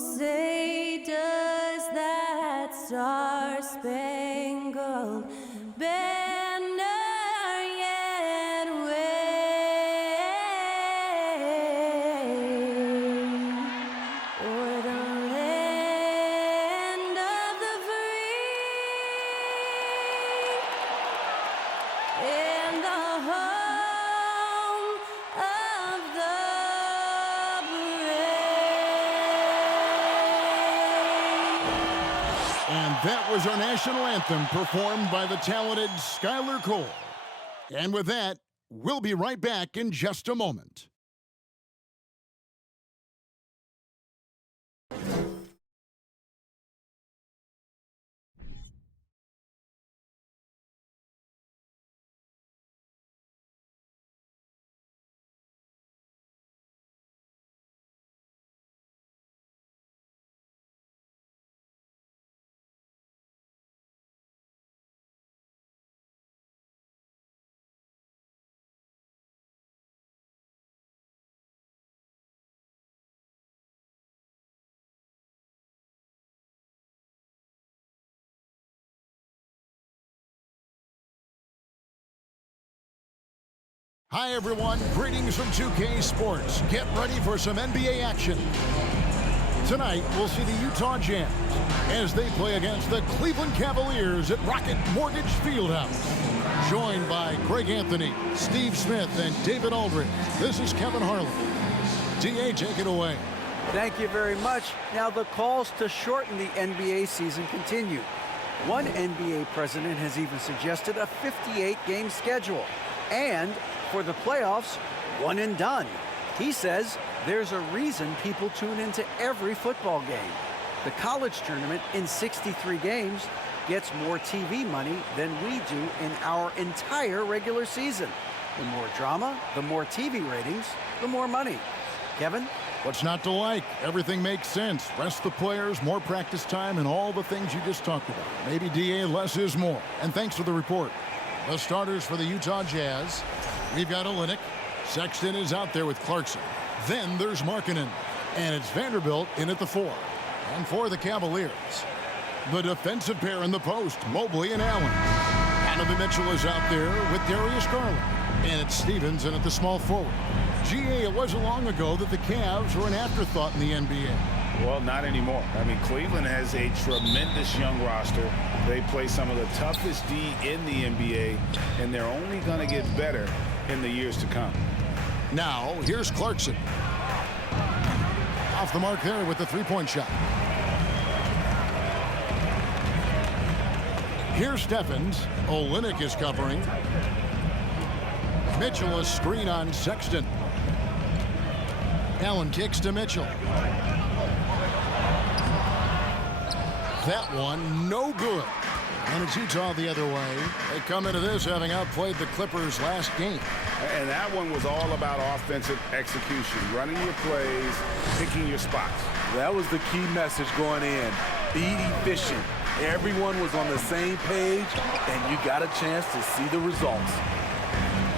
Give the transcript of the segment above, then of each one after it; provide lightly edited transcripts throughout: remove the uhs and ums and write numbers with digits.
say does that star-spangled banner yet wave o'er the land of the free and the home of the And that was our national anthem performed by the talented Skylar Cole. And with that, we'll be right back in just a moment. Hi, everyone. Greetings from 2K Sports. Get ready for some NBA action. Tonight, we'll see the Utah Jazz as they play against the Cleveland Cavaliers at Rocket Mortgage Fieldhouse. Joined by Greg Anthony, Steve Smith, and David Aldridge. This is Kevin Harlan. DA, take it away. Thank you very much. Now, the calls to shorten the NBA season continue. One NBA president has even suggested a 58-game schedule. And for the playoffs, one and done. He says there's a reason people tune into every football game. The college tournament in 63 games gets more TV money than we do in our entire regular season. The more drama, the more TV ratings, the more money. Kevin? What's not to like? Everything makes sense. Rest the players, more practice time, and all the things you just talked about. Maybe, DA, less is more. And thanks for the report. The starters for the Utah Jazz. We've got Olynyk. Sexton is out there with Clarkson. Then there's Markkanen. And it's Vanderbilt in at the 4. And for the Cavaliers, the defensive pair in the post, Mobley and Allen. Donovan Mitchell is out there with Darius Garland. And it's Stevens in at the small forward. GA, it wasn't long ago that the Cavs were an afterthought in the NBA. Well, not anymore. I mean, Cleveland has a tremendous young roster. They play some of the toughest D in the NBA, and they're only going to get better in the years to come. Now, here's Clarkson. Off the mark there with the three-point shot. Here's Stephens. Olynyk is covering. Mitchell a screen on Sexton. Allen kicks to Mitchell. That one, no good. And it's Utah the other way. They come into this having outplayed the Clippers last game. And that one was all about offensive execution, running your plays, picking your spots. That was the key message going in. Be efficient. Everyone was on the same page, and you got a chance to see the results.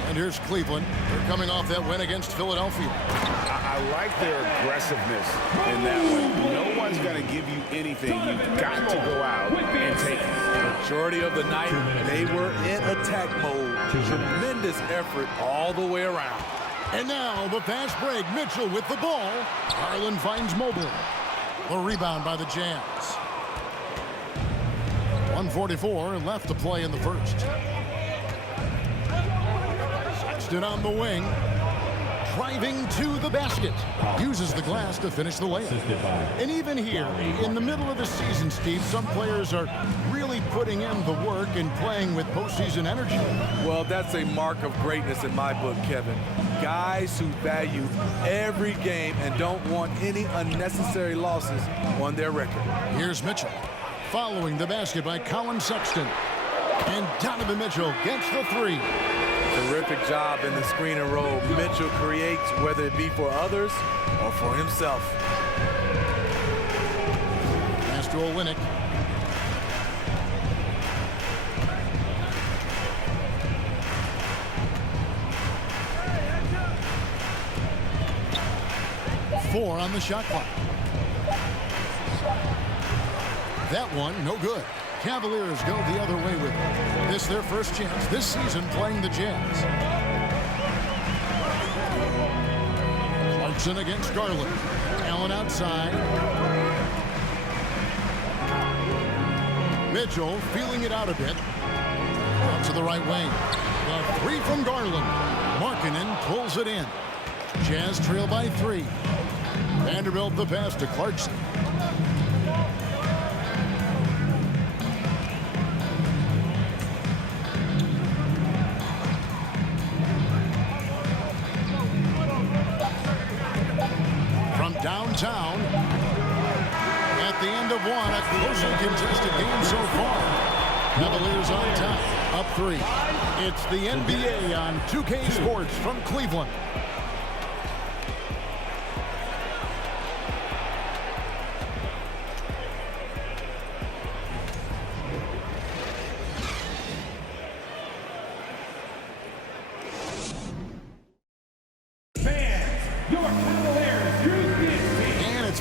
And here's Cleveland. They're coming off that win against Philadelphia. I like their aggressiveness in that one. No one's going to give you anything. You've got to go out and take it. Majority of the night, they were in attack mode. Tremendous effort all the way around. And now the fast break. Mitchell with the ball. Garland finds Mobley. The rebound by the Jazz. 1:44 left to play in the first. Sexton on the wing. Driving to the basket. Uses the glass to finish the layup. And even here, in the middle of the season, Steve, some players are really putting in the work and playing with postseason energy. Well, that's a mark of greatness in my book, Kevin. Guys who value every game and don't want any unnecessary losses on their record. Here's Mitchell. Following the basket by Colin Sexton. And Donovan Mitchell gets the three. Terrific job in the screen and roll. Mitchell creates, whether it be for others or for himself. Pass to Olynyk. Four on the shot clock. that one, no good. Cavaliers go the other way with it. This their first chance this season playing the Jazz. Clarkson against Garland. Allen outside. Mitchell feeling it out a bit. Out to the right wing. The three from Garland. Markkanen pulls it in. Jazz trail by 3. Vanderbilt the pass to Clarkson. From downtown, at the end of one, a closely contested game so far. Cavaliers on top, up 3. It's the NBA on 2K Sports from Cleveland.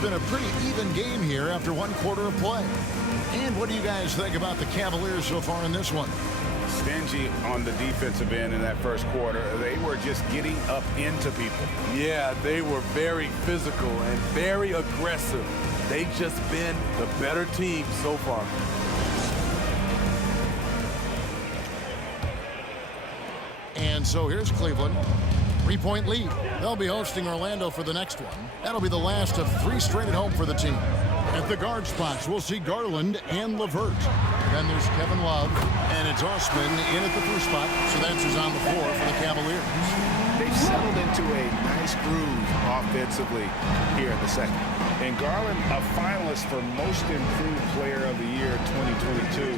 Been a pretty even game here after 1 quarter of play. And what do you guys think about the Cavaliers so far in this one? Stingy on the defensive end in that first quarter. They were just getting up into people. Yeah, they were very physical and very aggressive. They've just been the better team so far. And so here's Cleveland. 3-point lead. They'll be hosting Orlando for the next one. That'll be the last of 3 straight at home for the team. At the guard spots, we'll see Garland and LeVert. Then there's Kevin Love, and it's Osman in at the first spot. So that's who's on the floor for the Cavaliers. They've settled into a nice groove offensively here in the second. And Garland, a finalist for Most Improved Player of the Year 2022,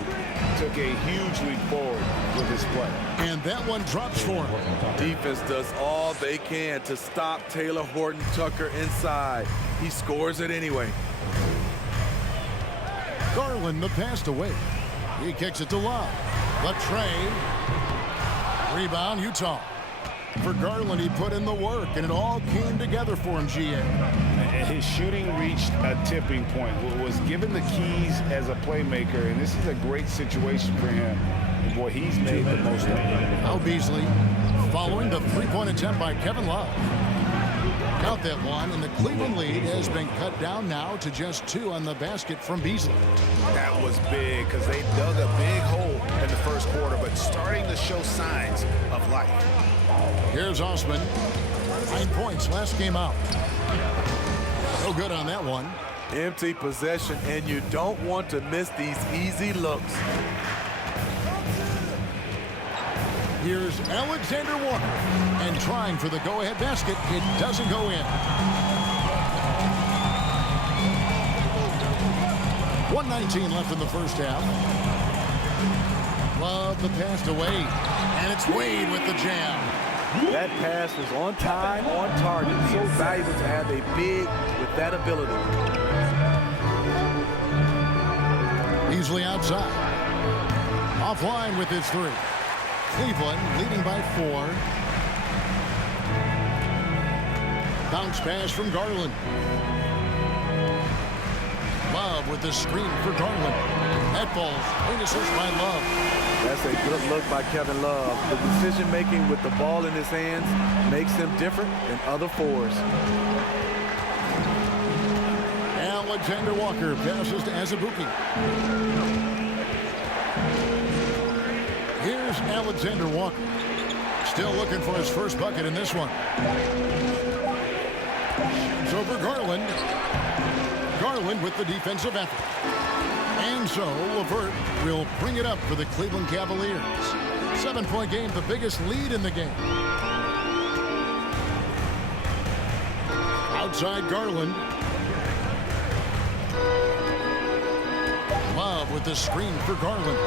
took a huge leap forward with his play. And that one drops for him. Defense does all they can to stop Taylor Horton Tucker inside. He scores it anyway. Garland the pass away. He kicks it to Love. Latrey. Rebound, Utah. For Garland, he put in the work, and it all came together for him, GA. His shooting reached a tipping point. Was given the keys as a playmaker, and this is a great situation for him. And boy, he's made the most of it. Now Beasley following the 3-point attempt by Kevin Love. Count that one, and the Cleveland lead has been cut down now to just 2 on the basket from Beasley. That was big because they dug a big hole in the first quarter, but starting to show signs of life. Here's Osman. 9 points last game out. No good on that one. Empty possession, and you don't want to miss these easy looks. Here's Alexander Walker. And trying for the go-ahead basket. It doesn't go in. 1:19 left in the first half. Love the pass to Wade. And it's Wade with the jam. That pass was on time, on target. So valuable to have a big with that ability. Beasley outside. Offline with his 3. Cleveland leading by 4. Bounce pass from Garland. Love with the screen for Garland. That ball's clean assist by Love. That's a good look by Kevin Love. The decision-making with the ball in his hands makes him different than other 4s. Alexander Walker passes to Azubuike. Here's Alexander Walker. Still looking for his first bucket in this one. Shoots over Garland. Garland with the defensive effort. And so LeVert will bring it up for the Cleveland Cavaliers. 7-point game, the biggest lead in the game. Outside Garland. Love with the screen for Garland.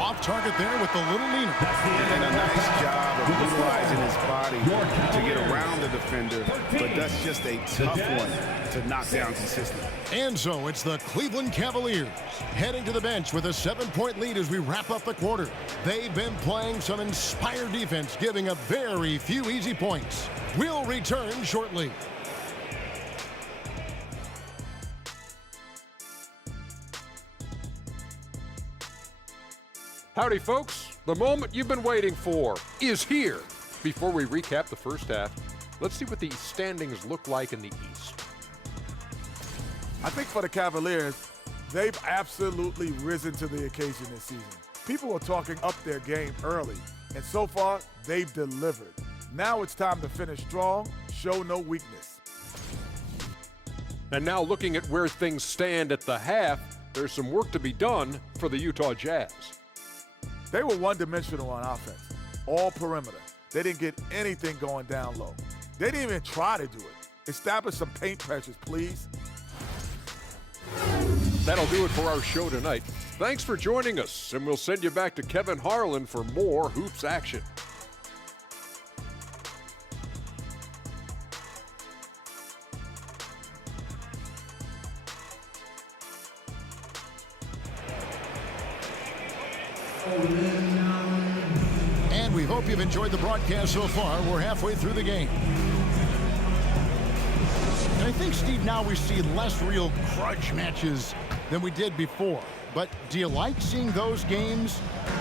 Off target there with the little leaner. And a nice job of utilizing his body to get around the defender, but that's just a tough one to knock down consistently. And so it's the Cleveland Cavaliers heading to the bench with a 7-point lead as we wrap up the quarter. They've been playing some inspired defense, giving up very few easy points. We'll return shortly. Howdy, folks. The moment you've been waiting for is here. Before we recap the first half, let's see what the standings look like in the East. I think for the Cavaliers, they've absolutely risen to the occasion this season. People were talking up their game early, and so far, they've delivered. Now it's time to finish strong, show no weakness. And now looking at where things stand at the half, there's some work to be done for the Utah Jazz. They were one-dimensional on offense, all perimeter. They didn't get anything going down low. They didn't even try to do it. Establish some paint pressures, please. That'll do it for our show tonight. Thanks for joining us, and we'll send you back to Kevin Harlan for more hoops action. And we hope you've enjoyed the broadcast so far. We're halfway through the game. And I think, Steve, now we see less real grudge matches than we did before. But do you like seeing those games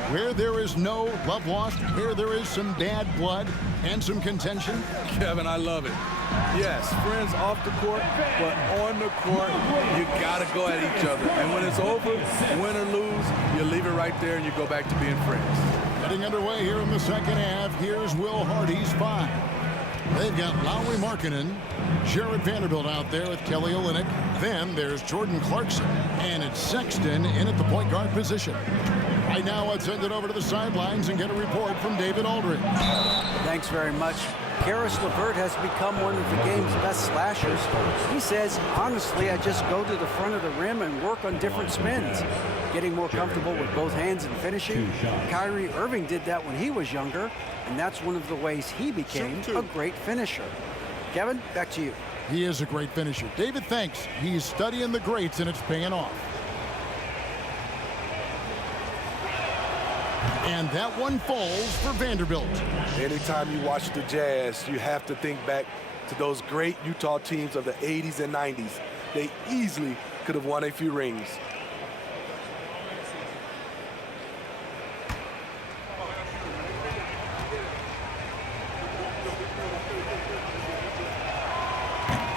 where there is no love lost, where there is some bad blood and some contention? Kevin, I love it. Yes, friends off the court, but on the court, you got to go at each other. And when it's over, win or lose, you leave it right there and you go back to being friends. Getting underway here in the second half. Here's Will Hardy's 5. They've got Lowry Markkanen, Jared Vanderbilt out there with Kelly Olynyk. Then there's Jordan Clarkson, and it's Sexton in at the point guard position. Right now, let's send it over to the sidelines and get a report from David Aldridge. Thanks very much. Karis LeVert has become one of the game's best slashers. He says, honestly, I just go to the front of the rim and work on different spins. Getting more comfortable with both hands and finishing. Kyrie Irving did that when he was younger, and that's one of the ways he became a great finisher. Kevin, back to you. He is a great finisher. David, thanks. He's studying the greats, and it's paying off. And that one falls for Vanderbilt. Anytime you watch the Jazz, you have to think back to those great Utah teams of the 80s and 90s. They easily could have won a few rings.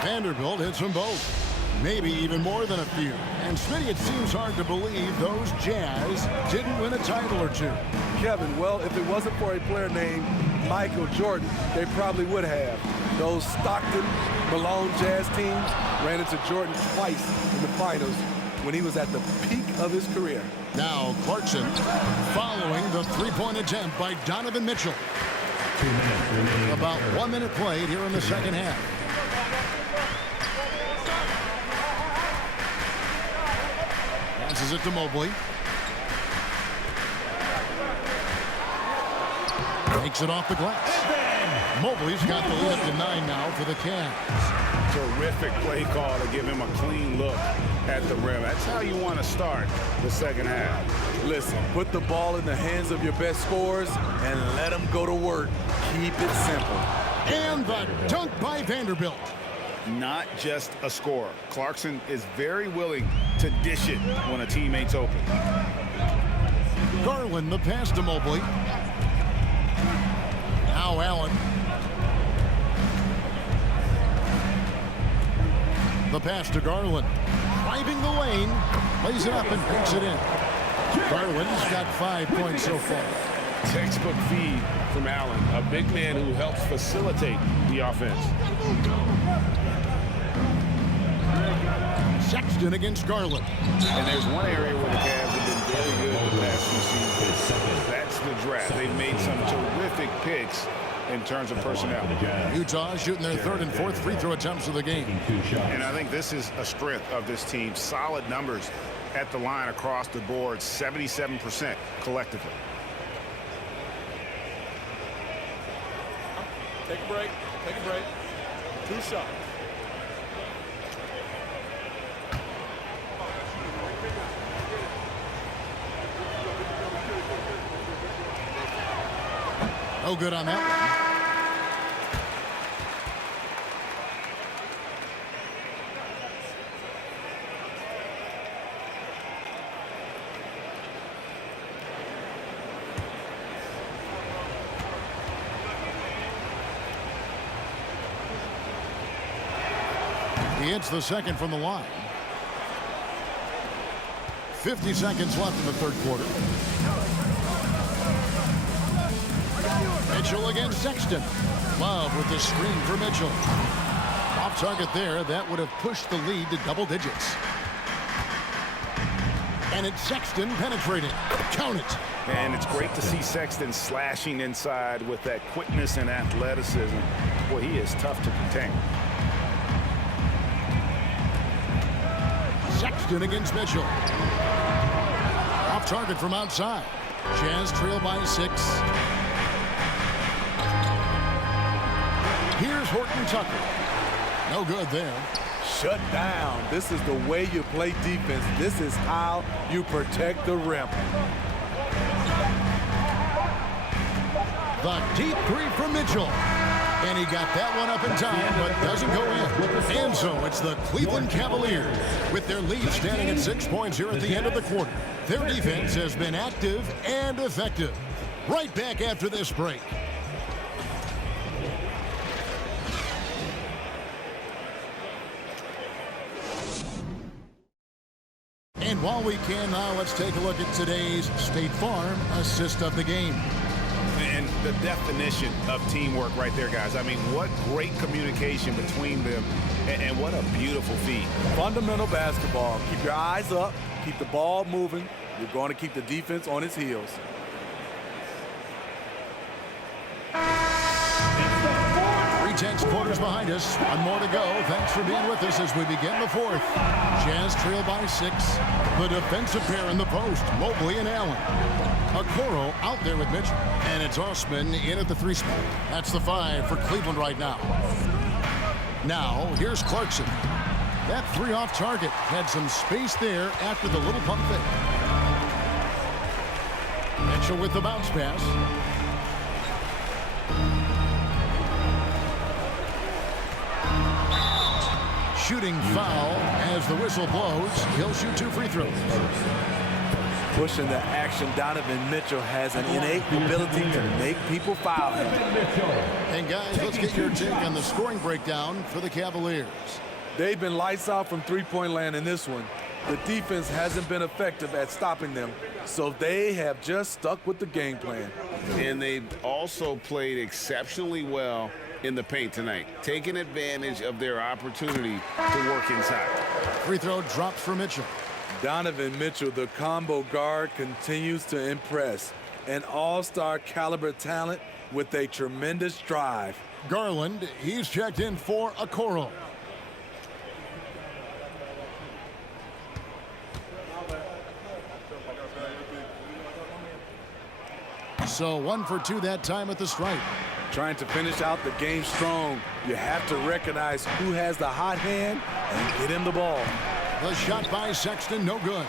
Vanderbilt hits them both. Maybe even more than a few. And Smitty, it seems hard to believe those Jazz didn't win a title or two. Kevin, well, if it wasn't for a player named Michael Jordan, they probably would have. Those Stockton, Malone Jazz teams ran into Jordan twice in the finals when he was at the peak of his career. Now Clarkson following the three-point attempt by Donovan Mitchell. About 1 minute played here in the second half. Passes it to Mobley. Takes it off the glass. Mobley's got the lead up to 9 now for the Cavs. Terrific play call to give him a clean look at the rim. That's how you want to start the second half. Listen, put the ball in the hands of your best scorers and let them go to work. Keep it simple. And the dunk by Vanderbilt. Not just a scorer. Clarkson is very willing to dish it when a teammate's open. Garland the pass to Mobley. Now Allen. The pass to Garland. Driving the lane. Plays it up and picks it in. Garland's got 5 points so far. Textbook feed from Allen, a big man who helps facilitate the offense. Sexton against Garland. And there's one area where the Cavs have been very good the past few seasons. That's the draft. They've made some terrific picks in terms of personnel. Utah shooting their third and fourth free throw attempts of the game. And I think this is a strength of this team. Solid numbers at the line across the board, 77% collectively. Take a break. Take a break. 2 shots. No good on that one. He hits the second from the line. 50 seconds left in the third quarter. Mitchell against Sexton. Love with the screen for Mitchell. Off target there. That would have pushed the lead to double digits. And it's Sexton penetrating. Count it. And it's great to see Sexton slashing inside with that quickness and athleticism. Boy, he is tough to contain. Sexton against Mitchell. Off target from outside. Jazz trail by 6. Here's Horton Tucker. No good there. Shut down. This is the way you play defense. This is how you protect the rim. The deep three from Mitchell. And he got that one up in time, but doesn't go in. And so it's the Cleveland Cavaliers with their lead standing at 6 points here at the end of the quarter. Their defense has been active and effective. Right back after this break. And while we can now, let's take a look at today's State Farm assist of the game. And the definition of teamwork right there, guys. I mean, what great communication between them, and what a beautiful feat. Fundamental basketball. Keep your eyes up. Keep the ball moving. You're going to keep the defense on its heels. 3/10 quarters behind us. One more to go. Thanks for being with us as we begin the fourth. Jazz trail by 6. The defensive pair in the post, Mobley and Allen. Okoro out there with Mitchell. And it's Osman in at the 3 spot. That's the 5 for Cleveland right now. Now, here's Clarkson. That 3 off target. Had some space there after the little pump fake. Mitchell with the bounce pass. Shooting foul as the whistle blows. He'll shoot 2 free throws. Pushing the action, Donovan Mitchell has an innate ability to make people foul him. And guys, let's get your take on the scoring breakdown for the Cavaliers. They've been lights out from three-point land in this one. The defense hasn't been effective at stopping them, so they have just stuck with the game plan. And they've also played exceptionally well in the paint tonight, taking advantage of their opportunity to work inside. Free throw drops for Mitchell. Donovan Mitchell, the combo guard, continues to impress. An all-star caliber talent with a tremendous drive. Garland, he's checked in for Okoro. So 1 for 2 that time at the stripe. Trying to finish out the game strong. You have to recognize who has the hot hand and get him the ball. The shot by Sexton, no good.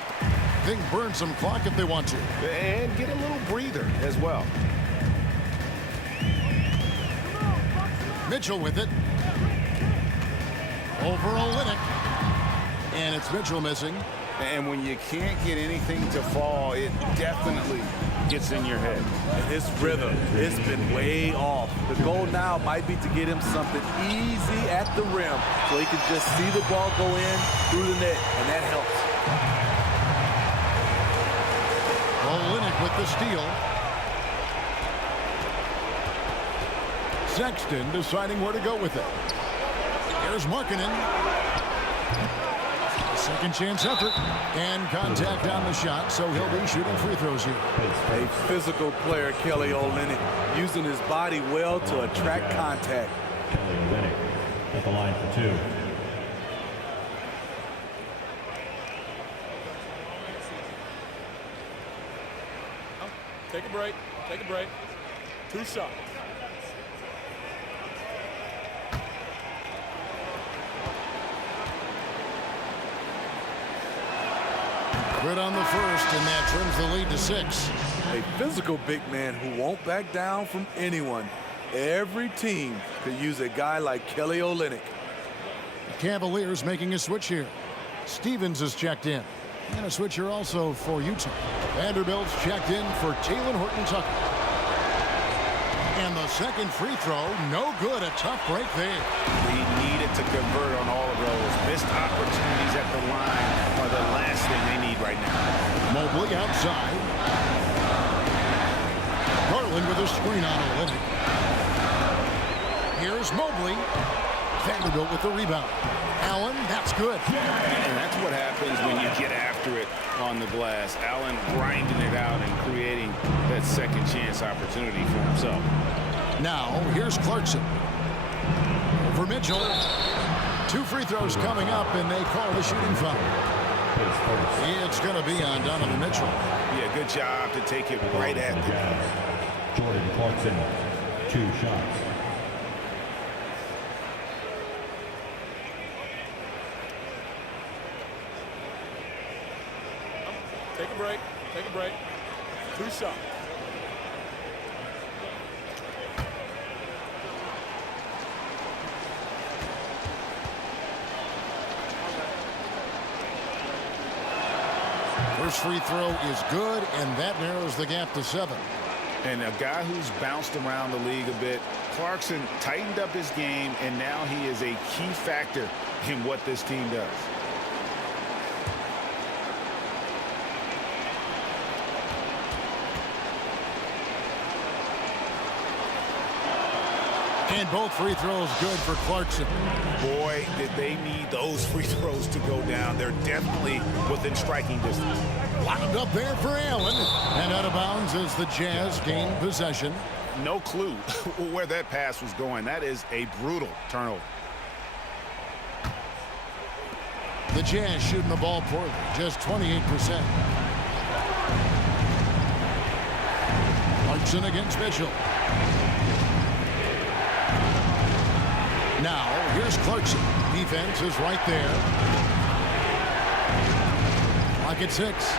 They can burn some clock if they want to. And get a little breather as well. Mitchell with it. Over Olynyk. And it's Mitchell missing. And when you can't get anything to fall, it definitely gets in your head. And his rhythm, it's been way off. The goal now might be to get him something easy at the rim so he can just see the ball go in through the net, and that helps. Olynyk with the steal. Sexton deciding where to go with it. Here's Markkanen. Second chance effort and contact on the shot, so he'll be shooting free throws here. A physical player, Kelly Olynyk, using his body well to attract contact. Kelly Olynyk at the line for 2. Take a break. Take a break. 2 shots. Good on the first, and that trims the lead to 6. A physical big man who won't back down from anyone. Every team could use a guy like Kelly Olynyk. The Cavaliers making a switch here. Stevens is checked in. And a switch here also for Utah. Vanderbilt's checked in for Taylor Horton Tucker. And the second free throw, no good. A tough break there. He needed to convert on all of those. missed opportunities at the line are the last thing they need right now. Mobley outside. Garland with a screen on Olynyk. Here's Mobley. Vanderbilt with the rebound. Allen, that's good. And that's what happens when you get after it on the glass. Allen grinding it out and creating that second chance opportunity for himself. Now, here's Clarkson. Over Mitchell. 2 free throws coming up, and they call the shooting foul. It's going to be on Donovan Mitchell. Yeah, good job to take it right at the Jazz. Jordan Clarkson, 2 shots. Take a break. Take a break. 2 shots. First free throw is good, and that narrows the gap to 7. And a guy who's bounced around the league a bit, Clarkson tightened up his game, and now he is a key factor in what this team does. And both free throws good for Clarkson. Boy, did they need those free throws to go down. They're definitely within striking distance. Wound up there for Allen. And out of bounds as the Jazz gain possession. No clue where that pass was going. That is a brutal turnover. The Jazz shooting the ball poorly, just 28%. Clarkson against Mitchell. Now, here's Clarkson. Defense is right there. Clock at 6.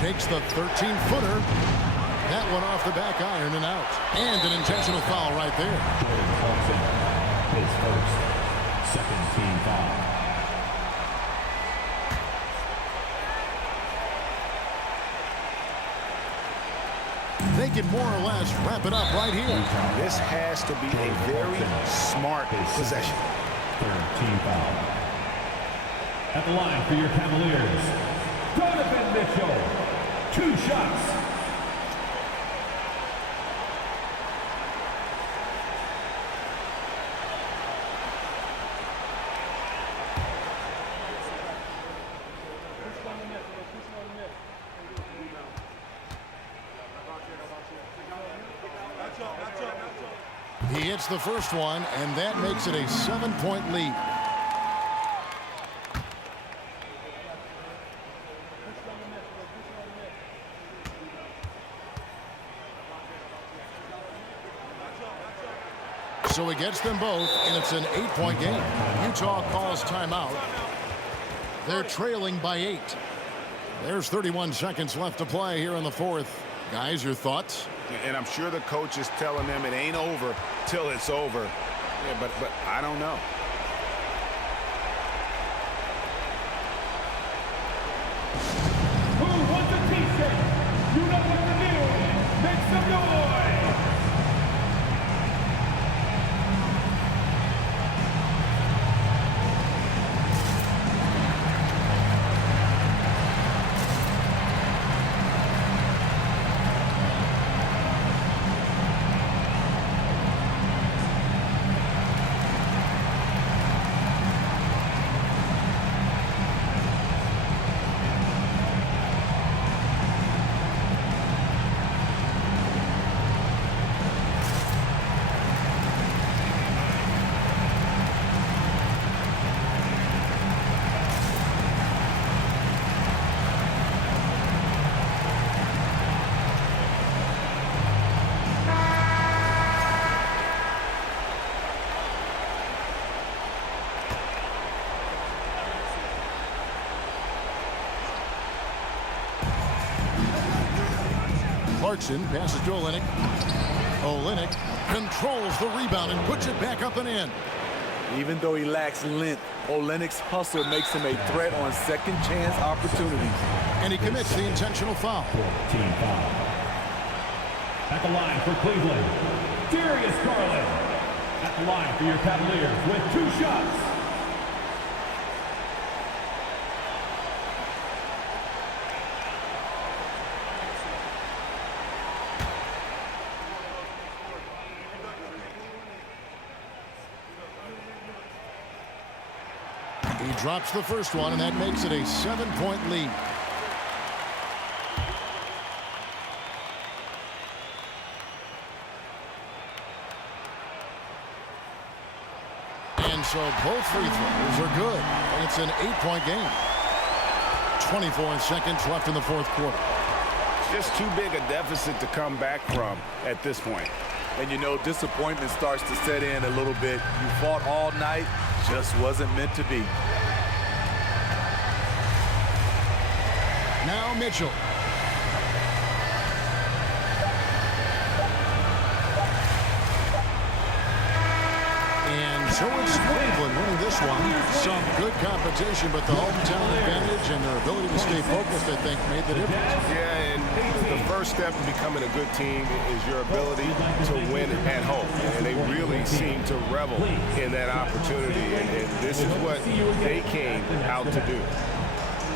Takes the 13-footer. That one off the back iron and out. And an intentional foul right there. Jordan Clarkson, his first, second team foul. They can more or less wrap it up right here. This has to be a very smart possession. Third team foul. At the line for your Cavaliers, Donovan Mitchell, 2 shots. He hits the first one, and that makes it a 7-point lead. So he gets them both, and it's an 8-point game. Utah calls timeout. They're trailing by 8. There's 31 seconds left to play here in the fourth. Guys, your thoughts? And I'm sure the coach is telling them it ain't over till it's over. Yeah, but I don't know. Who wants a t-shirt? You know what to do. Make some noise. Clarkson passes to Olynyk. Olynyk controls the rebound and puts it back up and in. Even though he lacks length, Olynyk's hustle makes him a threat on second chance opportunities. And he commits the intentional foul. Team foul. At the line for Cleveland, Darius Garland. At the line for your Cavaliers with 2 shots. He drops the first one, and that makes it a 7-point lead. And so both free throws are good. And it's an 8-point game. 24 seconds left in the fourth quarter. Just too big a deficit to come back from at this point. And you know, disappointment starts to set in a little bit. You fought all night, just wasn't meant to be. Now Mitchell. And so it's Cleveland winning this one. Some good competition, but the hometown advantage and their ability to stay focused, I think, made the difference. Yeah, and the first step in becoming a good team is your ability to win at home. And they really seem to revel in that opportunity. And this is what they came out to do.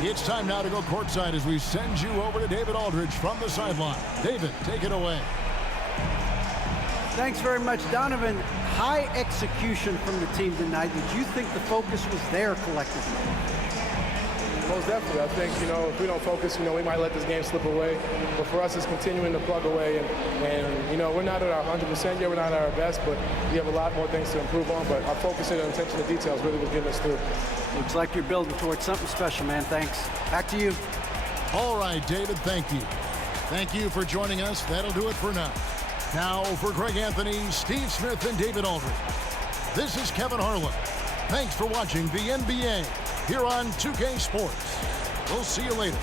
It's time now to go courtside as we send you over to David Aldridge from the sideline. David, take it away. Thanks very much, Donovan. High execution from the team tonight. Did you think the focus was there collectively? Most definitely. I think, if we don't focus, we might let this game slip away. But for us, it's continuing to plug away. And we're not at our 100% yet. We're not at our best, but we have a lot more things to improve on. But our focus and attention to details really was getting us through. Looks like you're building towards something special, man. Thanks. Back to you. All right, David, thank you. Thank you for joining us. That'll do it for now. Now for Greg Anthony, Steve Smith, and David Aldridge. This is Kevin Harlan. Thanks for watching the NBA here on 2K Sports. We'll see you later.